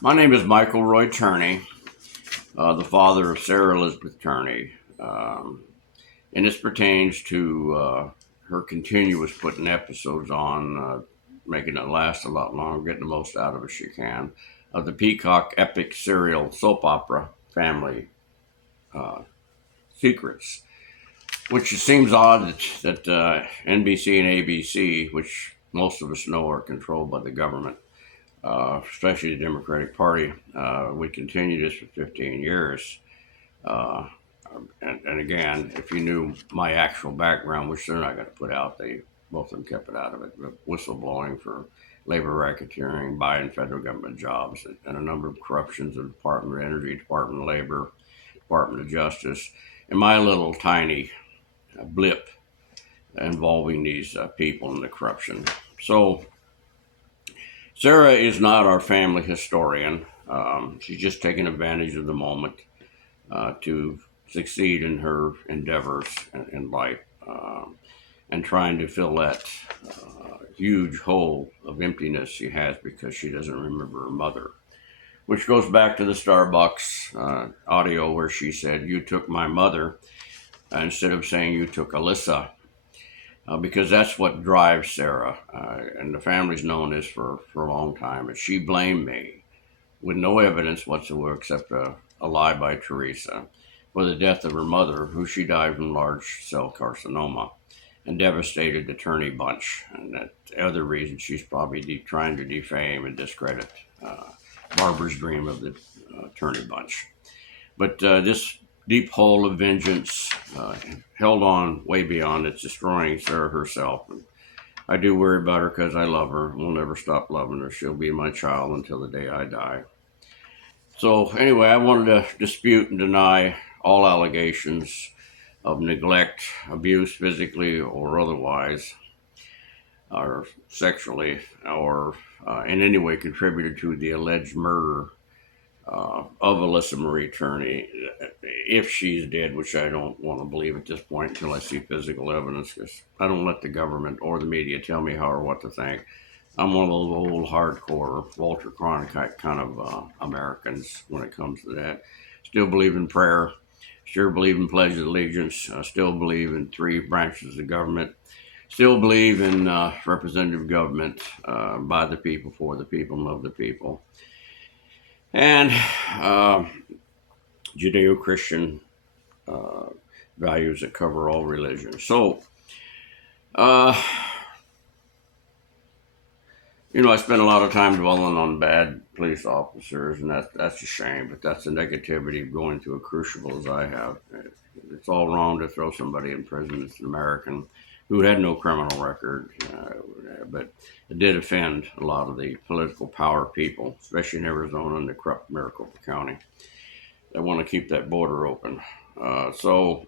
My name is Michael Roy Turney, the father of Sarah Elizabeth Turney. And this pertains to her continuous putting episodes on, making it last a lot longer, getting the most out of it she can, of the Peacock epic serial soap opera Family uh, Secrets, which it seems odd that NBC and ABC, which most of us know are controlled by the government, especially the Democratic Party, would continue this for 15 years. Uh, and again, if you knew my actual background, which they're not going to put out, they both of them kept it out of it. But whistleblowing for labor racketeering, buying federal government jobs, and a number of corruptions of the Department of Energy, Department of Labor, Department of Justice, and my little tiny blip involving these people and the corruption. So Sarah is not our family historian. She's just taking advantage of the moment to succeed in her endeavors in life, and trying to fill that huge hole of emptiness she has because she doesn't remember her mother. Which goes back to the Starbucks audio where she said, "You took my mother," instead of saying, "You took Alyssa," because that's what drives Sarah. And the family's known this for a long time. And she blamed me with no evidence whatsoever except a lie by Teresa for the death of her mother, who she died from large cell carcinoma, and devastated the Turney bunch. And that other reason she's probably trying to defame and discredit Barbara's dream of the Turney bunch. But this deep hole of vengeance held on way beyond its destroying Sarah herself. And I do worry about her because I love her. We'll never stop loving her. She'll be my child until the day I die. So, anyway, I wanted to dispute and deny all allegations of neglect, abuse, physically or otherwise, or sexually, or in any way contributed to the alleged murder of Alyssa Marie Turney, if she's dead, which I don't want to believe at this point until I see physical evidence, because I don't let the government or the media tell me how or what to think. I'm one of those old hardcore Walter Cronkite kind of Americans when it comes to that. Still believe in prayer, still believe in pledge of allegiance, still believe in three branches of government, still believe in representative government by the people, for the people, and of the people, and Judeo-Christian uh, values that cover all religions. So, uh, I spend a lot of time dwelling on bad police officers, and that's a shame. But that's the negativity of going through a crucible as I have. It's all wrong to throw somebody in prison. It's an American who had no criminal record, but it did offend a lot of the political power people, especially in Arizona and the corrupt Maricopa County. They want to keep that border open. So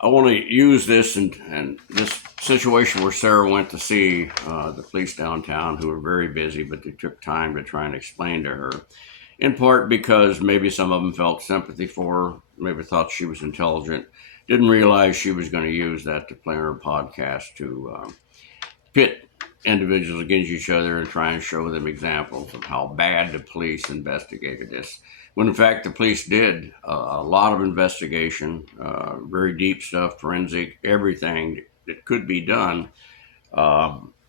I want to use this and this situation where Sarah went to see the police downtown, who were very busy, but they took time to try and explain to her. In part because maybe some of them felt sympathy for her, maybe thought she was intelligent, didn't realize she was going to use that to play on her podcast to pit individuals against each other and try and show them examples of how bad the police investigated this. When in fact the police did a lot of investigation, very deep stuff, forensic, everything that could be done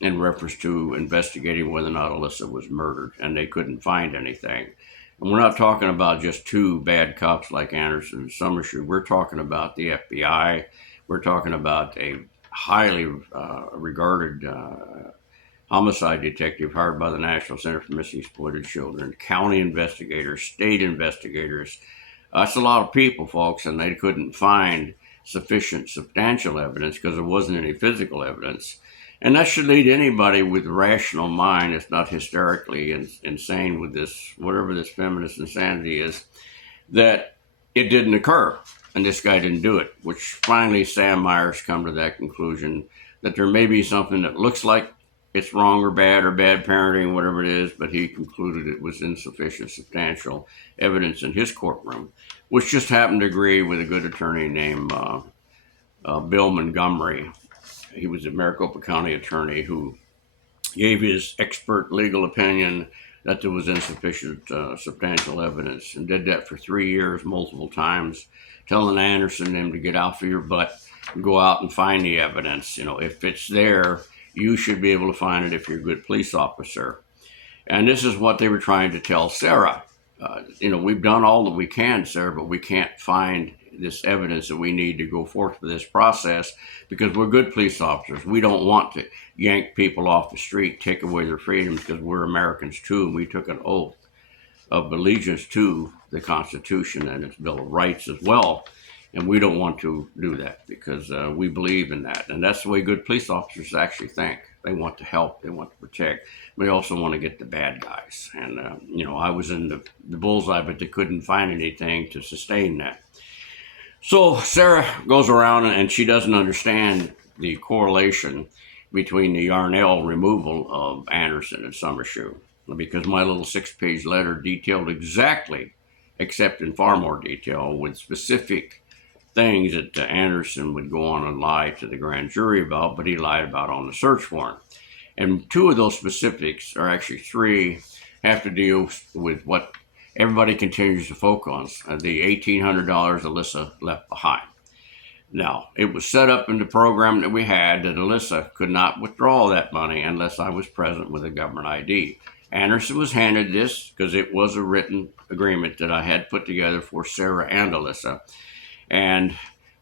in reference to investigating whether or not Alyssa was murdered, and they couldn't find anything. And we're not talking about just two bad cops like Anderson and Summershoe. We're talking about the FBI. We're talking about a highly regarded homicide detective hired by the National Center for Missing Exploited Children, county investigators, state investigators. That's a lot of people, folks, and they couldn't find sufficient substantial evidence because there wasn't any physical evidence. And that should lead anybody with a rational mind, if not hysterically insane with this, whatever this feminist insanity is, that it didn't occur and this guy didn't do it, which finally Sam Myers come to that conclusion that there may be something that looks like it's wrong or bad parenting, whatever it is, but he concluded it was insufficient substantial evidence in his courtroom, which just happened to agree with a good attorney named Bill Montgomery. He was a Maricopa County attorney who gave his expert legal opinion that there was insufficient substantial evidence, and did that for 3 years, multiple times, telling Anderson and him to get off of your butt and go out and find the evidence. If it's there, you should be able to find it if you're a good police officer. And this is what they were trying to tell Sarah. We've done all that we can, Sarah, but we can't find this evidence that we need to go forth with this process because we're good police officers. We don't want to yank people off the street, take away their freedoms, because we're Americans too, and we took an oath of allegiance to the Constitution and its Bill of Rights as well. And we don't want to do that because we believe in that. And that's the way good police officers actually think. They want to help, they want to protect. They also want to get the bad guys. And, I was in the bullseye, but they couldn't find anything to sustain that. So Sarah goes around and she doesn't understand the correlation between the Yarnell removal of Anderson and Summershoe, because my little 6-page letter detailed exactly, except in far more detail, with specific things that Anderson would go on and lie to the grand jury about, but he lied about on the search warrant. And 2 of those specifics, or actually 3, have to deal with what everybody continues to focus on, the $1,800 Alyssa left behind. Now, it was set up in the program that we had that Alyssa could not withdraw that money unless I was present with a government ID. Anderson was handed this because it was a written agreement that I had put together for Sarah and Alyssa. And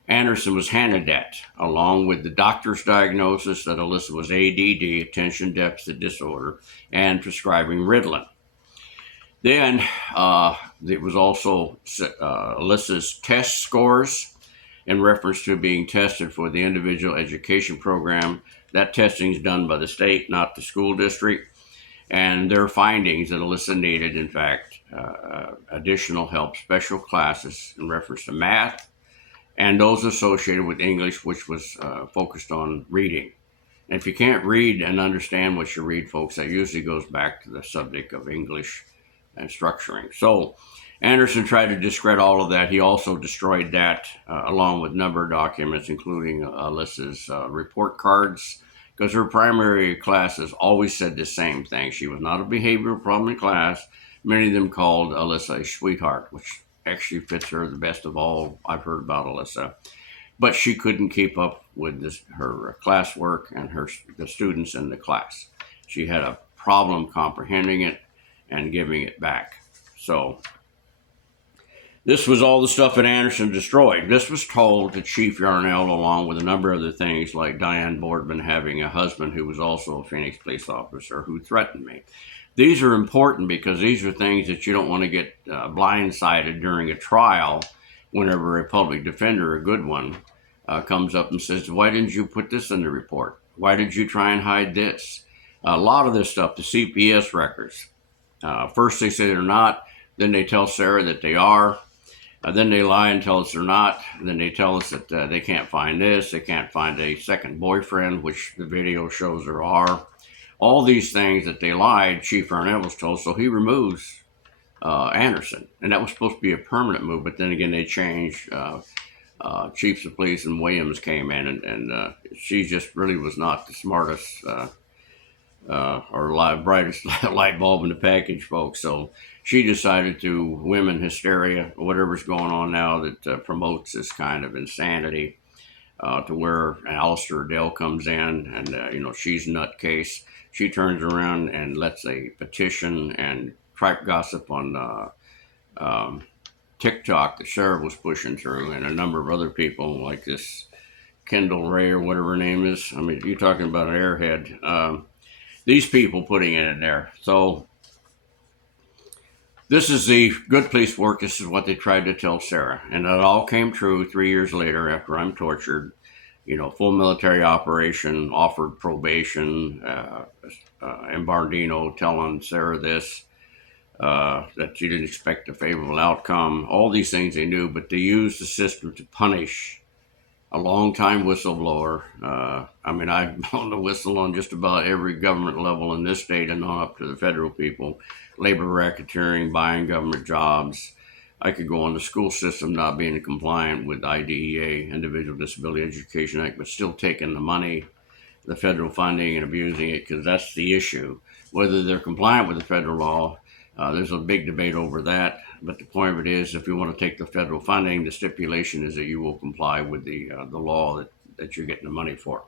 Anderson was handed that, along with the doctor's diagnosis that Alyssa was ADD, attention deficit disorder, and prescribing Ritalin. Then it was also Alyssa's test scores in reference to being tested for the individual education program. That testing is done by the state, not the school district. And their findings that Alyssa needed, in fact, additional help, special classes in reference to math, and those associated with English, which was focused on reading. And if you can't read and understand what you read, folks, that usually goes back to the subject of English and structuring. So Anderson tried to discredit all of that. He also destroyed that along with a number of documents, including Alyssa's report cards, because her primary classes always said the same thing. She was not a behavioral problem in class. Many of them called Alyssa a sweetheart, which actually fits her the best of all I've heard about Alyssa. But she couldn't keep up with her classwork and the students in the class. She had a problem comprehending it and giving it back. So this was all the stuff that Anderson destroyed. This was told to Chief Yarnell, along with a number of other things, like Diane Boardman having a husband who was also a Phoenix police officer who threatened me. These are important because these are things that you don't want to get blindsided during a trial whenever a public defender, a good one, comes up and says, why didn't you put this in the report? Why did you try and hide this? A lot of this stuff, the CPS records, first they say they're not, then they tell Sarah that they are, then they lie and tell us they're not, then they tell us that they can't find this, they can't find a second boyfriend, which the video shows there are. All these things that they lied, Chief Yarnell was told, so he removes Anderson. And that was supposed to be a permanent move, but then again they changed. Chiefs of police and Williams came in, and she just really was not the smartest or brightest light bulb in the package, folks. So she decided to women hysteria, whatever's going on now that promotes this kind of insanity, to where Alistair Dell comes in and, she's a nutcase. She turns around and lets a petition and tripe gossip on TikTok that Sarah was pushing through, and a number of other people like this Kendall Ray or whatever her name is. I mean, you're talking about an airhead. These people putting it in there. So this is the good police work. This is what they tried to tell Sarah. And it all came true 3 years later after I'm tortured. Full military operation, offered probation, and Bardino telling Sarah this, that she didn't expect a favorable outcome. All these things they knew, but they used the system to punish a long-time whistleblower. I've blown the whistle on just about every government level in this state and on up to the federal people. Labor racketeering, buying government jobs. I could go on the school system not being compliant with IDEA, Individual Disability Education Act, but still taking the money, the federal funding, and abusing it, because that's the issue. Whether they're compliant with the federal law, there's a big debate over that. But the point of it is, if you want to take the federal funding, the stipulation is that you will comply with the law that you're getting the money for.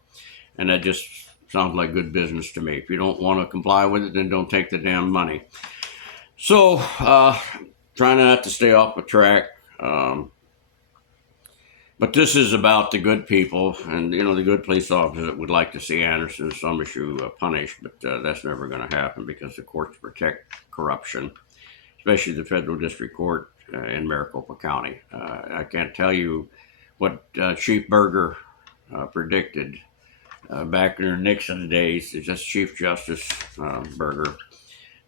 And that just sounds like good business to me. If you don't want to comply with it, then don't take the damn money. So, trying not to stay off the track. But this is about the good people and, the good police officers that would like to see Anderson and Summershoe punished. But that's never going to happen because the courts protect corruption, especially the federal district court in Maricopa County. I can't tell you what Chief Berger predicted back in the Nixon days. It's just Chief Justice Berger,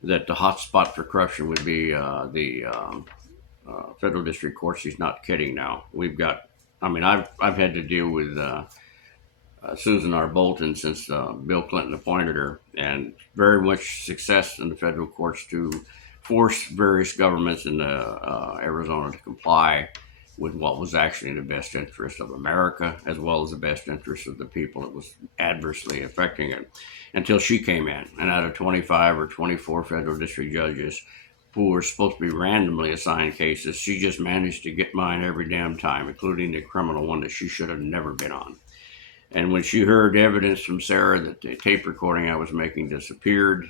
that the hot spot for corruption would be the federal district courts. He's not kidding now. I've had to deal with Susan R. Bolton since Bill Clinton appointed her, and very much success in the federal courts to force various governments in Arizona to comply with what was actually in the best interest of America, as well as the best interest of the people it was adversely affecting it, until she came in. And out of 25 or 24 federal district judges who were supposed to be randomly assigned cases, she just managed to get mine every damn time, including the criminal one that she should have never been on. And when she heard evidence from Sarah that the tape recording I was making disappeared,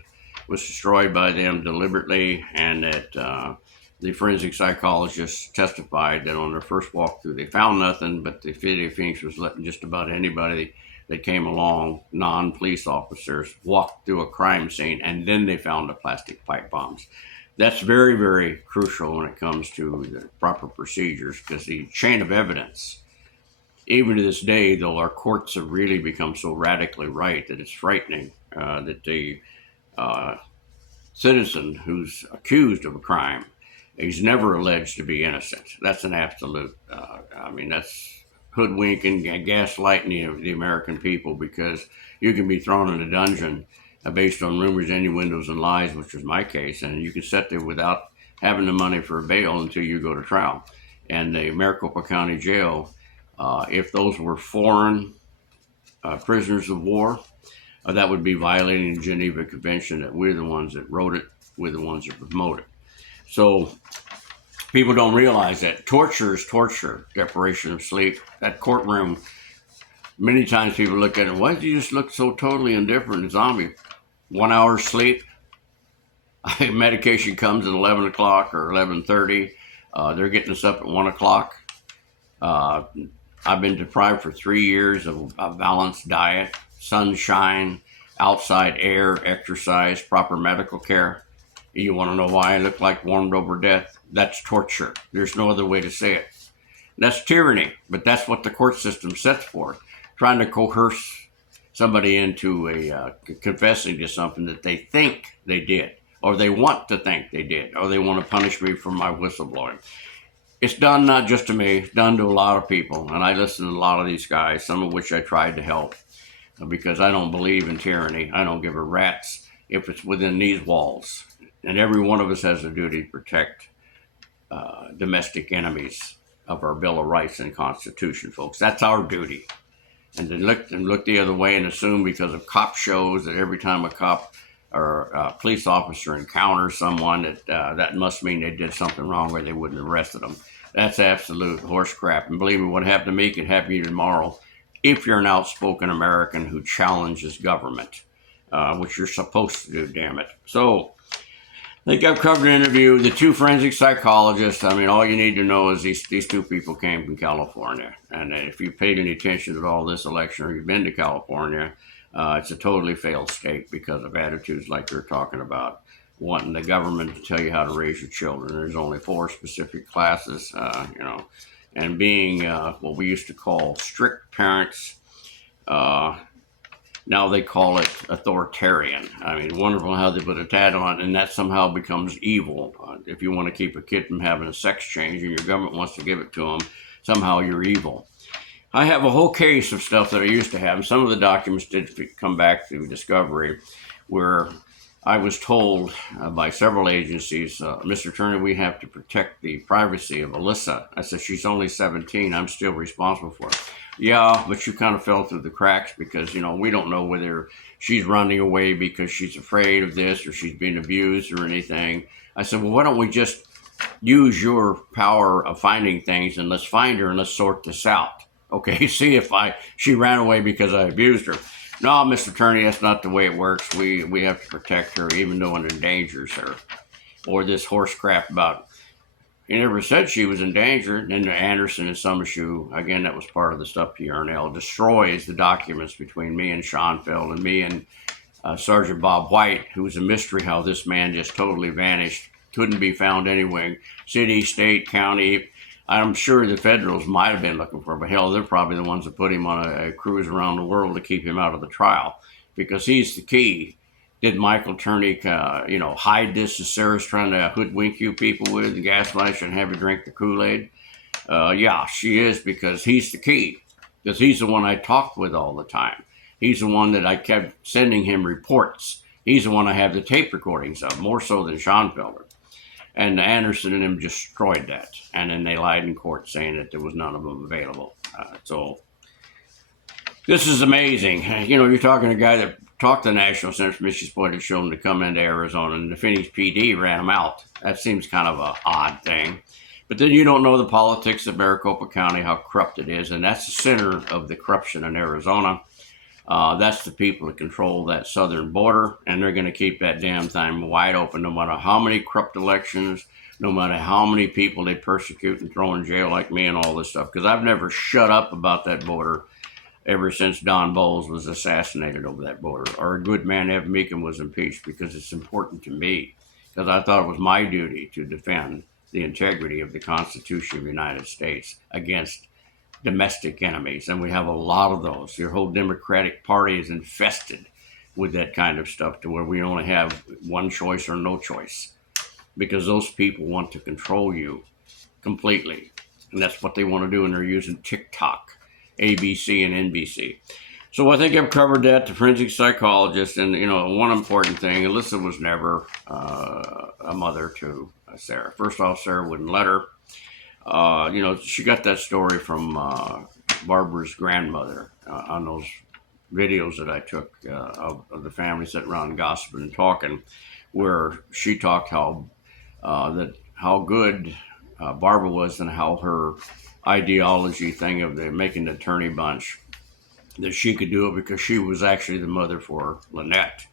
was destroyed by them deliberately, and that the forensic psychologists testified that on their first walkthrough they found nothing, but the City of Phoenix was letting just about anybody that came along, non-police officers, walk through a crime scene, and then they found the plastic pipe bombs. That's very, very crucial when it comes to the proper procedures, because the chain of evidence, even to this day, though our courts have really become so radically right that it's frightening, that the citizen who's accused of a crime, he's never alleged to be innocent. That's an absolute, that's hoodwinking and gaslighting of the American people, because you can be thrown in a dungeon based on rumors, innuendos, and lies, which is my case, and you can sit there without having the money for a bail until you go to trial. And the Maricopa County Jail, if those were foreign prisoners of war, that would be violating the Geneva Convention, that we're the ones that wrote it, we're the ones that promote it. So people don't realize that torture is torture, deprivation of sleep. That courtroom, many times people look at it, why do you just look so totally indifferent, zombie? 1 hour sleep. Medication comes at 11 o'clock or 11:30. They're getting us up at 1 o'clock. I've been deprived for 3 years of a balanced diet, sunshine, outside air, exercise, proper medical care. You want to know why I look like warmed over death? That's torture. There's no other way to say it. That's tyranny, but that's what the court system sets for. Trying to coerce somebody into confessing to something that they think they did, or they want to think they did, or they want to punish me for my whistleblowing. It's done not just to me, it's done to a lot of people, and I listen to a lot of these guys, some of which I tried to help, because I don't believe in tyranny. I don't give a rat's if it's within these walls. And every one of us has a duty to protect domestic enemies of our Bill of Rights and Constitution, folks. That's our duty. And to look the other way and assume because of cop shows that every time a cop or a police officer encounters someone that must mean they did something wrong or they wouldn't have arrested them. That's absolute horse crap. And believe me, what happened to me could happen to you tomorrow if you're an outspoken American who challenges government, which you're supposed to do, damn it. So I think I've covered an interview. The two forensic psychologists, all you need to know is these two people came from California. And if you paid any attention at all this election or you've been to California, it's a totally failed state because of attitudes like they're talking about, wanting the government to tell you how to raise your children. There's only 4 specific classes, and being what we used to call strict parents. Now they call it authoritarian. Wonderful how they put a tat on it, and that somehow becomes evil. If you want to keep a kid from having a sex change and your government wants to give it to them, somehow you're evil. I have a whole case of stuff that I used to have, and some of the documents did come back through discovery, where I was told by several agencies, Mr. Turner, we have to protect the privacy of Alyssa. I said, she's only 17. I'm still responsible for it. Yeah, but you kind of fell through the cracks because, we don't know whether she's running away because she's afraid of this or she's being abused or anything. I said, well, why don't we just use your power of finding things and let's find her and let's sort this out. Okay, see if she ran away because I abused her. No, Mr. Attorney, that's not the way it works. We have to protect her even though it endangers her. Or this horse crap about he never said she was in danger. And then Anderson and Summershoe, again, that was part of the stuff PRNL destroys the documents between me and Schoenfeld and me and Sergeant Bob White, who was a mystery how this man just totally vanished, couldn't be found anywhere. City, state, county. I'm sure the Federals might have been looking for him, but hell, they're probably the ones that put him on a cruise around the world to keep him out of the trial because he's the key. Did Michael Turney, hide this as Sarah's trying to hoodwink you people with the gaslight and have you drink the Kool-Aid? Yeah, she is because he's the key. Because he's the one I talked with all the time. He's the one that I kept sending him reports. He's the one I have the tape recordings of, more so than Schoenfelder. And Anderson and him destroyed that. And then they lied in court saying that there was none of them available. So this is amazing. You're talking to a guy that talked to the National Center for Missing Exploited Children to come into Arizona, and the Phoenix PD ran him out. That seems kind of an odd thing. But then you don't know the politics of Maricopa County, how corrupt it is, and that's the center of the corruption in Arizona. That's the people that control that southern border, and they're going to keep that damn thing wide open no matter how many corrupt elections, no matter how many people they persecute and throw in jail like me and all this stuff. Because I've never shut up about that border ever since Don Bowles was assassinated over that border, or a good man, Ev Meekin, was impeached, because it's important to me, because I thought it was my duty to defend the integrity of the Constitution of the United States against domestic enemies. And we have a lot of those. Your whole Democratic Party is infested with that kind of stuff to where we only have one choice or no choice, because those people want to control you completely. And that's what they want to do, and they're using TikTok, ABC, and NBC. So I think I've covered that, the forensic psychologist. And, one important thing, Alyssa was never a mother to Sarah. First off, Sarah wouldn't let her. She got that story from Barbara's grandmother on those videos that I took of the family sitting around gossiping and talking, where she talked how good Barbara was, and how her ideology thing of the making the attorney bunch, that she could do it because she was actually the mother for Lynette,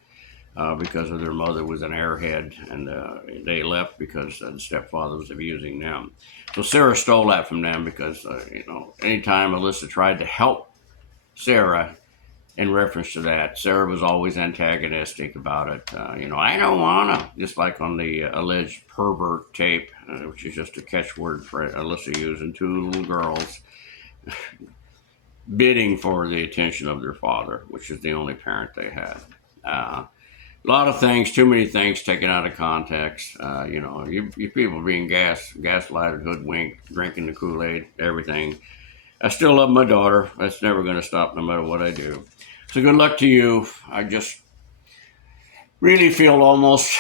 because of their mother was an airhead, and they left because the stepfather was abusing them. So Sarah stole that from them because, anytime Alyssa tried to help Sarah in reference to that, Sarah was always antagonistic about it. I don't want to, just like on the alleged pervert tape, which is just a catchword for Alyssa using two little girls bidding for the attention of their father, which is the only parent they had. A lot of things, too many things taken out of context. You people being gaslighted, hoodwinked, drinking the Kool-Aid, everything. I still love my daughter. That's never going to stop no matter what I do. So good luck to you. I just really feel almost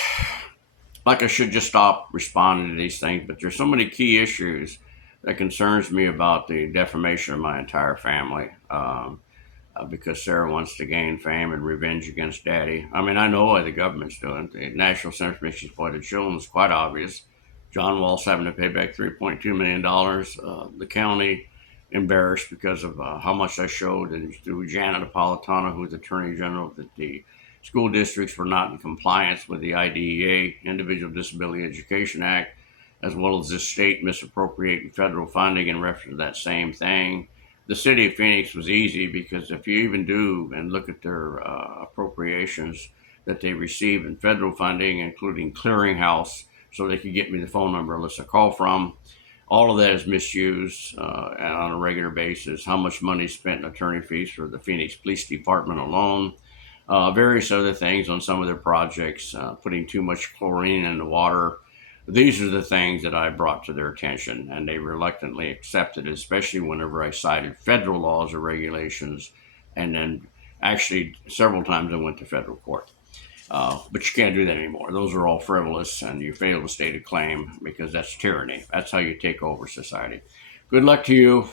like I should just stop responding to these things, but there's so many key issues that concerns me about the defamation of my entire family. Because Sarah wants to gain fame and revenge against Daddy. I mean, I know why the government's doing it. The National Center for Missing Exploited Children is quite obvious. John Walsh having to pay back $3.2 million. The county embarrassed because of how much I showed, and through Janet Napolitano, who's Attorney General, that the school districts were not in compliance with the IDEA, Individual Disability Education Act, as well as the state misappropriating federal funding in reference to that same thing. The city of Phoenix was easy, because if you even do and look at their appropriations that they receive in federal funding, including clearinghouse, so they could get me the phone number Alyssa call from, all of that is misused on a regular basis. How much money is spent in attorney fees for the Phoenix Police Department alone. Various other things on some of their projects, putting too much chlorine in the water. These are the things that I brought to their attention, and they reluctantly accepted it, especially whenever I cited federal laws or regulations, and then actually several times I went to federal court. But you can't do that anymore. Those are all frivolous, and you fail to state a claim, because that's tyranny. That's how you take over society. Good luck to you.